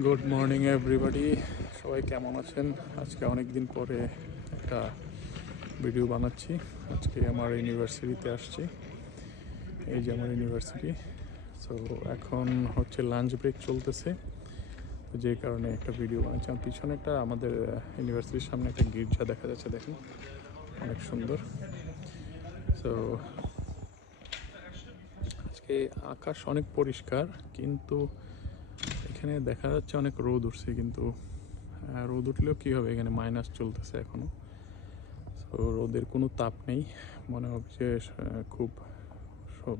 Good morning everybody, সবাই কেমন আছেন? আজকে অনেক দিন পরে একটা ভিডিও বানাচ্ছি। আজকে আমার ইউনিভার্সিটিতে আসছি। এই যে আমার ইউনিভার্সিটি। সো এখন হচ্ছে লাঞ্চ ব্রেক চলতেছে, তো যে কারণে একটা ভিডিও বানাচ্ছি। আমার পিছনে একটা আমাদের ইউনিভার্সিটির সামনে একটা গির্জা দেখা যাচ্ছে, দেখেন অনেক সুন্দর। সো আজকে আকাশ অনেক পরিষ্কার, কিন্তু এখানে দেখা যাচ্ছে অনেক রোদ উঠছে, কিন্তু রোদ উঠলেও কী হবে, এখানে মাইনাস চলতেছে এখনও। তো রোদের কোনো তাপ নেই, মনে হচ্ছে খুব সব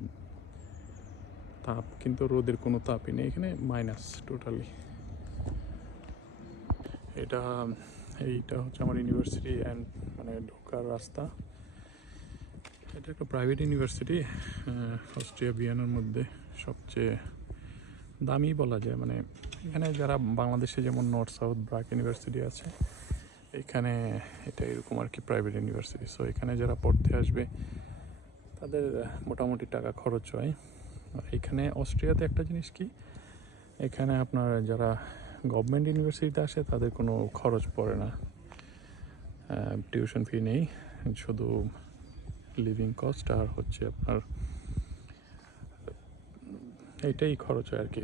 তাপ, কিন্তু রোদের কোনো তাপই নেই, এখানে মাইনাস টোটালি। এইটা হচ্ছে আমার ইউনিভার্সিটি অ্যান্ড মানে ঢোকার রাস্তা। এটা একটা প্রাইভেট ইউনিভার্সিটি, অস্ট্রিয়া ভিয়েনার মধ্যে সবচেয়ে দামি বলা যায়। মানে এখানে যারা বাংলাদেশে যেমন নর্থ সাউথ ব্রাক ইউনিভার্সিটি আছে, এখানে এটা এরকম আর কি প্রাইভেট ইউনিভার্সিটি। সো এখানে যারা পড়তে আসবে তাদের মোটামুটি টাকা খরচ হয়। এখানে অস্ট্রিয়াতে একটা জিনিস কি, এখানে আপনার যারা গভর্নমেন্ট ইউনিভার্সিটিতে আসে তাদের কোনো খরচ পড়ে না, টিউশন ফি নেই, শুধু লিভিং কস্ট আর হচ্ছে আপনার এইটাই খরচ হয় আর কি।